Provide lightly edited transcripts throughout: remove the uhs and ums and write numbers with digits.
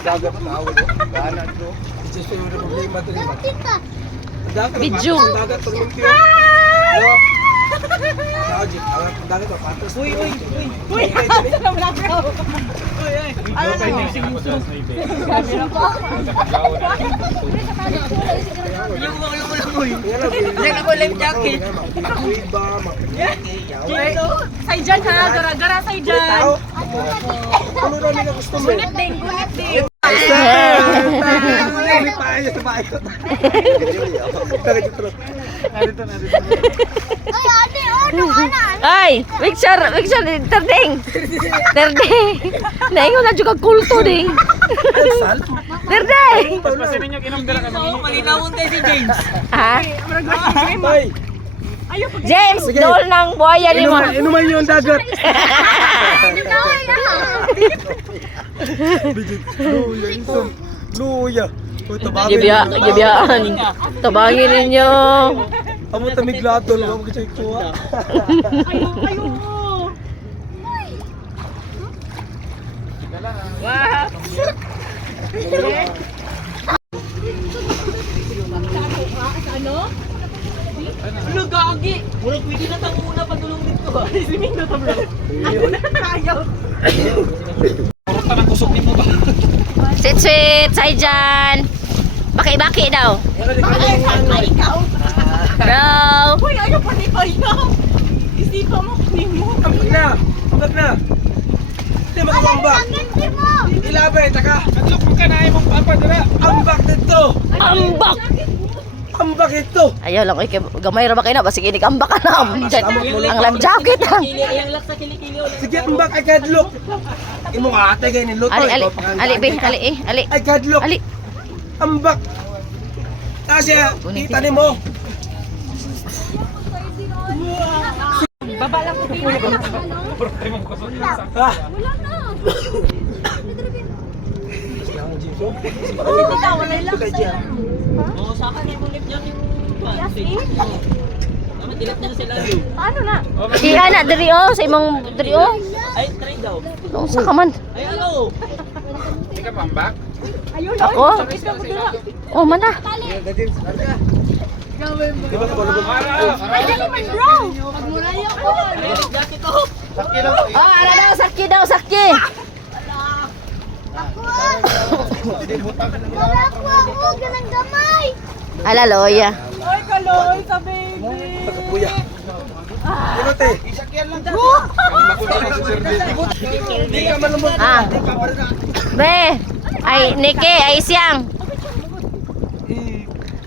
Dagat na awal mo. Dagat mo. Just yung problema ito rin. Video. Dagat pag lumpio. Hello? Dagat pa. Patos. Uy. Asa na wala bro? Ano na? Lagyan ko life jacket. Say dyan ha, gara-gara say dyan. Ano namin ang gusto mo? Gunit ding. Ay, picture, terding. Naingon na juga kulto ding. Terding. Malinawon tayo si James. Ha? Ay, James, dool ng buhaya ni mo. inuman yung dagat. Luya. Gibiyaan. Tabangin ninyo. Amo tamiglato lang ako kasi kuha. Ayo. Wow. Ano? Ano gagi? Murag pwede na tang una padulong dito. Swimming na ta bro. Ayaw. Sweet, say dyan. Baki-baki daw. Ay, ikaw. Bro. Uy, ayaw pa ni Kaya. Isipa mo, mo. Ambak na. Hindi makabambak. Ilabay, taka. Naglok mo ka na imong papa dira. Ambak dito. Ambak. Ambak ito. Ayaw lang, gamay ra ba kayo na? Basig inig ambak ka na. Ang life jacket ha. Iyang lak sa kilikili. Sige, ambak ay kadlok. Imong ate kay ni Luto. Ali, ali. Ay kadlok. Ali. Ambak. Tasya, kita ni mo. Baba lang ko dito. Ha? Ikaw, wala lang. Oo, sa akin yung lip niya yung dilat niya sila. Paano na? Iya na, diri o. Sa imong diri o. Ay, try daw. Kung sa ka man. Ay, ano? Hindi ka pambak? Ako? Oh, mana? Di ba kabulog? Ay, dali man bro! Magmulay ako. Ay, jacket ko. Oh, ano daw, sakki. Wala ko ako, ganang gamay. Ala, loya. Ay, kaloy sa baby. Pagkapuya. Tinote. Hindi ka malumot. Ah. Be, ay, Nike, ay siyang.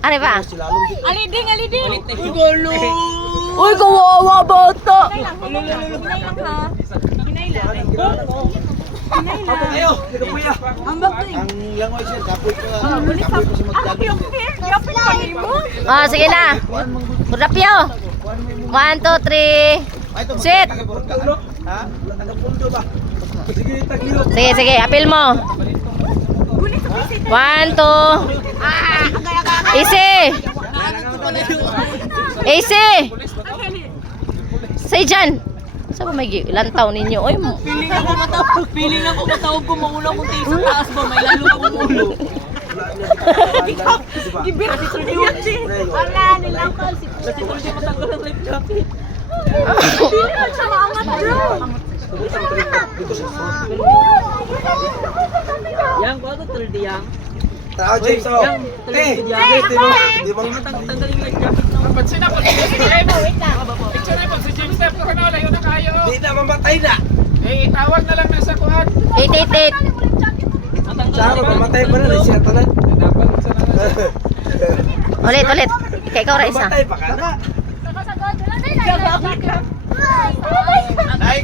Ano ba? Aliding. Uy, golo! Uy, kawawa bata. Hinay lang ha. Hinay lang. Ayo, pagkapuya. Ang bagay. Ang langoy siya, kapoy ko. Ah, yung fair. Yapin pa ni mo. Oh, sige na. Rapyo. 1, 2, 3. Sweet. Ha? Nagapundo ba? Sige, tagilo. Sige, apil mo. 1, 2. Easy. Say dyan. Saan ba may lantaw ninyo? Oy, Piling ako matawag ko maulaw kung tayo sa taas ba. May lalo akong ulo. Gibir si Trudy. Wala nilang call si Trudy matanggal ang life jacket. Piling lang siya maangat bro. Yang, bago Trudy yang. Tao, James, oh. Di bang Tanggal yung life jacket na. Pansin na po, Wait lang. picture na po, si James Steph ko na layo na kayo. di na mamatay na. Eh, itawag na lang nasa kuhan. 888. Saan mamatay pa na siya tanan. Dapat sa Ulit. Kaya ikaw ra isa. Mamatay pa ka na. Ay,